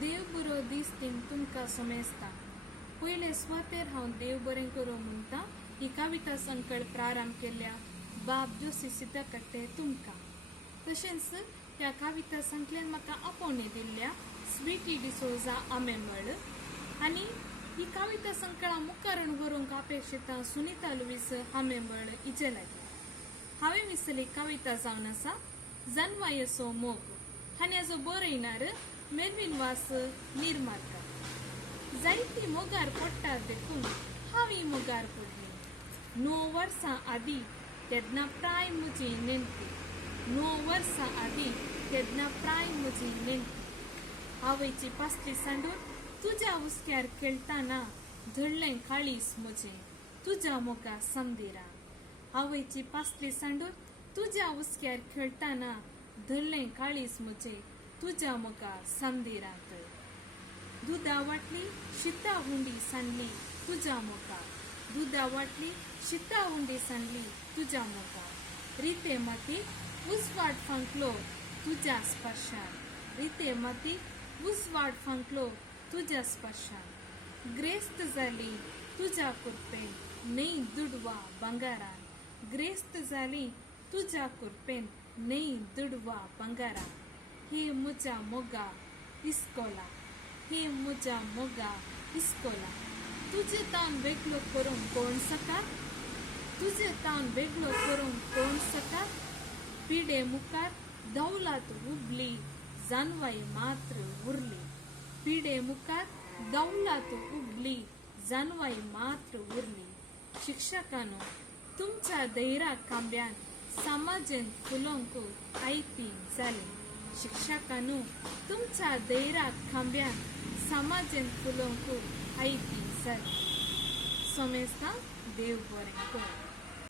देव बरो these thing तुमकां समेजता. पयले स्वतेर हांव देव बरें करूं म्हणटा ही कविता संकळ प्रारंभ केल्या बाब जोशी सिद्धकट्टे तुमकां. तशेंच ह्या कविता संकलन म्हाका आपोवणी दिल्ल्या स्वीटी डिसोजा आमेमळ आनी ही कविता संकळां मुखारून व्हरूंक अपेक्षित सुनीता लुईस आमेमळ इचे लागीं. हांवें विसरली कविता जावन आसा जनवायसो मोग आनी हाजो बरयणार मेरवीन वास निर्माता. जायती मोगार पडटात देखून हांवूय मोगार पडली. 9 वर्सां आदीं तेन्ना प्राय म्हजी नेमकी. 9 वर्सां आदीं तेन्ना प्राय म्हजी नेमकी. आवयची पासली सांडून तुज्या हुस्क्यार खेळटाना धडलें काळीस म्हजें तुज्या मोगा समदिरा. आवयची पासली सांडून तुज्या हुस्क्यार खेळटाना धडलें काळीस म्हजें तुज्या मोगा समदिरांत. दुदा वाटली शिता हुंडी सांडली तुज्या मोगा. दुदा वाटली शिता हुंडी सांडली तुज्या मोगा. रिते माती उसवाड फांकलो तुज्या स्पर्शान. रिते माती उसवाड फांकलो तुज्या स्पर्शान. ग्रेस्त जाली तुज्या कुर्पेन नई दुडवा बंगारान. ग्रेस्त जाली तुज्या कुर्पेन नई दुडवा बंगारान. हे म्हज्या मोगा इस्कोला. हे म्हज्या मोगा इस्कोला. तुजे तान वेगळो करूंक कोण सका. तुजे तान वेगळो करूंक कोण सका. पिडे मुखार दौलत उबली जानवाई मात्र उरली. पिडे मुखार दौलत उबली जानवाई मात्र उरली. शिक्षकानो तुमच्या धैर्या खांब्यान समाजेन फुलोंक आयती जाली. शिक्षकानो तुमच्या धैर्या खांब्यान समाजेन फुलोंक आयती जाली. समेजता देव बरें करूं.